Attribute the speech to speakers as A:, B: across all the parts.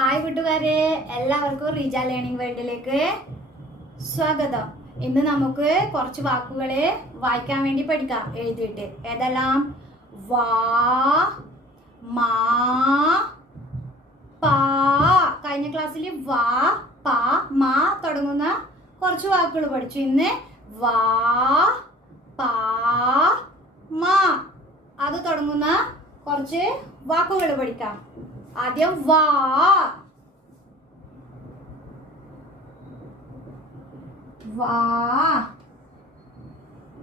A: Hi കൂട്ടുകാരെ എല്ലാവർക്കും Reeja learning വേൾഡിലേക്ക് സ്വാഗതം. ഇന്ന് നമുക്ക് കുറച്ച് വാക്കുകൾ വായിക്കാൻ വേണ്ടി പഠിക്കാം എഴുതിയിട്ട്. ഏതെല്ലാം? വാ മാ പാ. കഴിഞ്ഞ ക്ലാസ്സിൽ വാ പാ മാ തുടങ്ങുന്ന കുറച്ച് വാക്കുകൾ പഠിച്ചു. ഇന്ന് വാ പാ മാ. അത് തുടങ്ങുന്ന കുറച്ച് വാക്കുകൾ പഠിക്കാം. ആദ്യം വാ. വാ.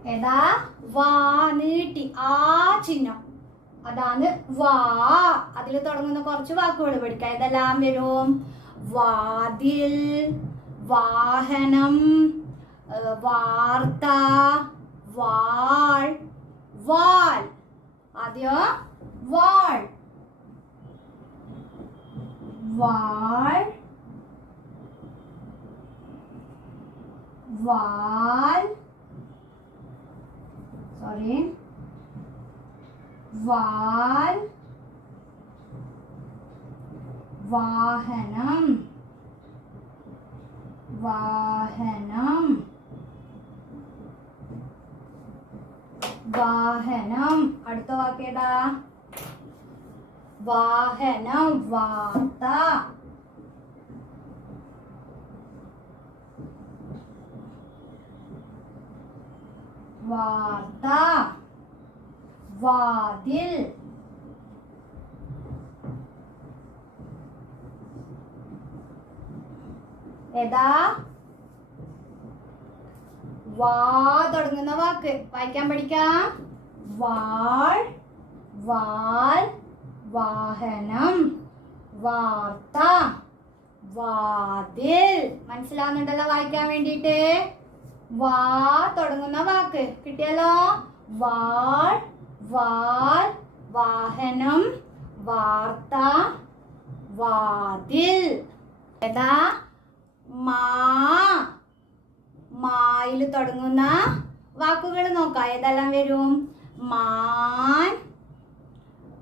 A: ഏതാ? വാ നീട്ടി ആ ചിഹ്നം. അതാണ് വാ. അതിൽ തുടങ്ങുന്ന കുറച്ച് വാക്കുകൾ പഠിക്കാം. ഏതെല്ലാം വരും? വാതിൽ വാഹനം വാർത്ത വാൾ വാൾ. ആദ്യം വാൾ. വാൾ വാൽ സോറി വാൽ വാഹനം വാഹനം വാഹനം അടുത്ത വാക്കേതാ വാഹനം വാർത്ത വാർത്ത വാതിൽ ഏതാ വാ തുടങ്ങുന്ന വാക്ക്. വായിക്കാൻ പഠിക്കാം. വാൾ വാൽ വാഹനം. വാർത്ത. വാതിൽ. മനസ്സിലാവുന്നുണ്ടല്ലോ വായിക്കാൻ വേണ്ടിയിട്ട്? വാ തുടങ്ങുന്ന വാക്ക്. കിട്ടിയല്ലോ? വാൾ വാൾ വാഹനം വാർത്ത വാതിൽ. ഏതാ? മാ. മായിൽ തുടങ്ങുന്ന വാക്കുകൾ നോക്കാം. ഏതെല്ലാം വരും? മാൻ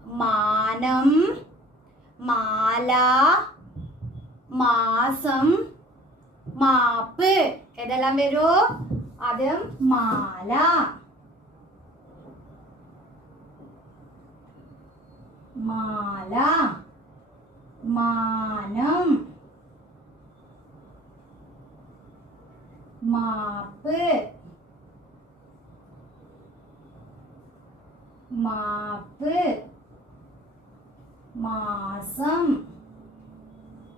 A: മാനം മാല മാസം മാപ്പ്. ഏതെല്ലാം വരൂ? ആദ്യം മാല. മാല മാനം മാപ്പ്. മാപ്പ്. മാസം.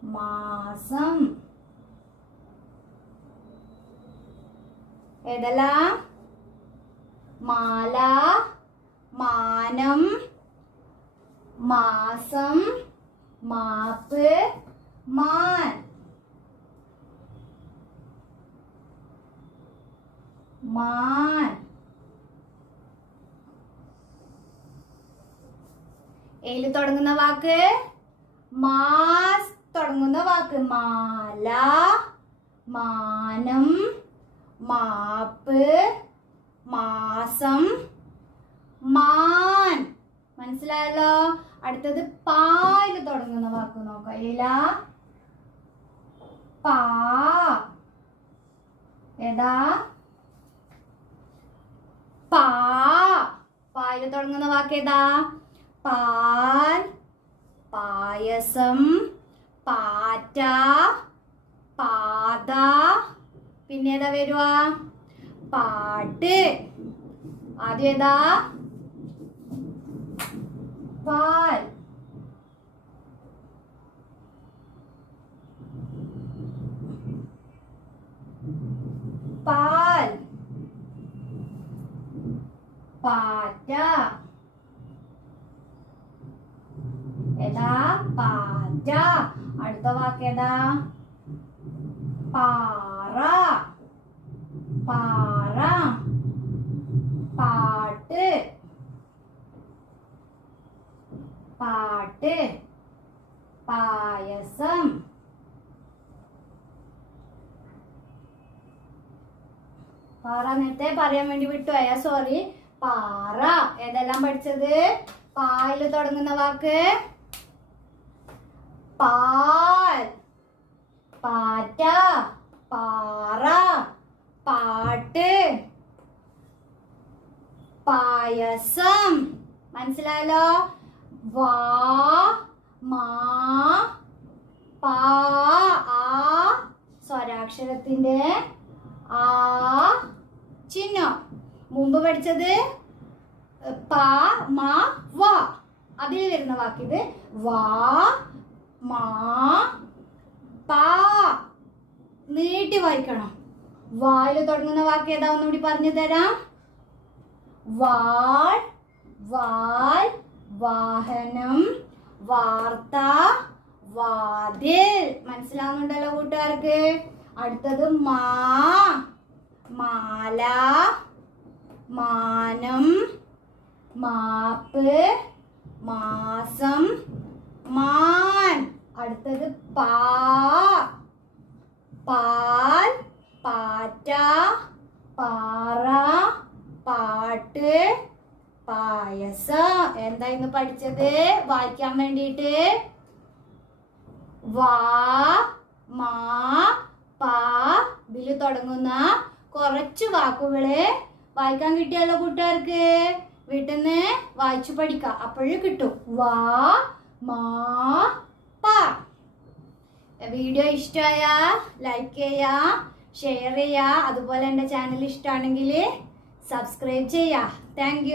A: മാസം. ഏതെല്ലാം? മാല. മാനം. മാസം. മാപ്പ്. മാൻ. മാൻ. ഏൽ തുടങ്ങുന്ന വാക്ക്? മാസ് തുടങ്ങുന്ന വാക്ക്. മാല മാനം മാപ്പ് മാസം മാൻ. മനസ്സിലായല്ലോ? അടുത്തത് പായിൽ തുടങ്ങുന്ന വാക്ക് നോക്കാം. ഇല്ല പാ. ഏതാ? പാ. പായിൽ തുടങ്ങുന്ന വാക്ക് ഏതാ? പാൽ പായസം പാറ്റ പാത പിന്നെ ഏതാ വരുക പാട്ട്. ആദ്യം ഏതാ? പാൽ. പാൽ. പാറ്റ. ഏതാ? പാറ്റ. അടുത്ത വാക്ക് ഏതാ? പാറ. പാറ. പാട്ട്. പാട്ട്. പായസം. പാറ നേരത്തെ പറയാൻ വേണ്ടി വിട്ടു വിട്ടുപോയ സോറി പാറ. ഏതെല്ലാം പഠിച്ചത്? പായിൽ തുടങ്ങുന്ന വാക്ക്? പാൽ. പാറ്റ പാറ പാട്ട്. പായസം. മനസ്സിലായല്ലോ? വാ മാ പാ ആ. സ്വരാക്ഷരത്തിന്റെ ആ ചിഹ്നം. മുമ്പ് പഠിച്ചത് പാ മാ വാ. അതിൽ വരുന്ന വാക്കിത് വാ മാ പാ. നീട്ടി വായിക്കണം. വായിൽ തുടങ്ങുന്ന വാക്ക് ഏതാ? ഒന്നുകൂടി പറഞ്ഞു തരാം. വാൾ വാൽ വാഹനം വാർത്ത വാതിൽ. മനസ്സിലാവുന്നുണ്ടല്ലോ കൂട്ടുകാർക്ക്? അടുത്തത് മാ മാല മാനം മാപ്പ് മാസം മാൻ അടുത്തത് പാ പാൽ പാറ്റ പാറ പാട്ട് പായസം. എന്താ ഇന്ന് പഠിച്ചത്? വായിക്കാൻ വേണ്ടിയിട്ട്. വാ മാ പാ. ഇതിൽ തുടങ്ങുന്ന കുറച്ച് വാക്കുകൾ വായിക്കാൻ കിട്ടിയല്ലോ കൂട്ടുകാർക്ക്? വീട്ടിൽ നിന്ന് വായിച്ചു പഠിക്കാം. അപ്പോഴും കിട്ടും. വാ മാ വീഡിയോ ഇഷ്ടമായ ലൈക്ക് ചെയ്യുക ഷെയർ ചെയ്യുക അതുപോലെ എന്റെ ചാനൽ ഇഷ്ടമാണെങ്കിൽ സബ്സ്ക്രൈബ് ചെയ്യുക താങ്ക്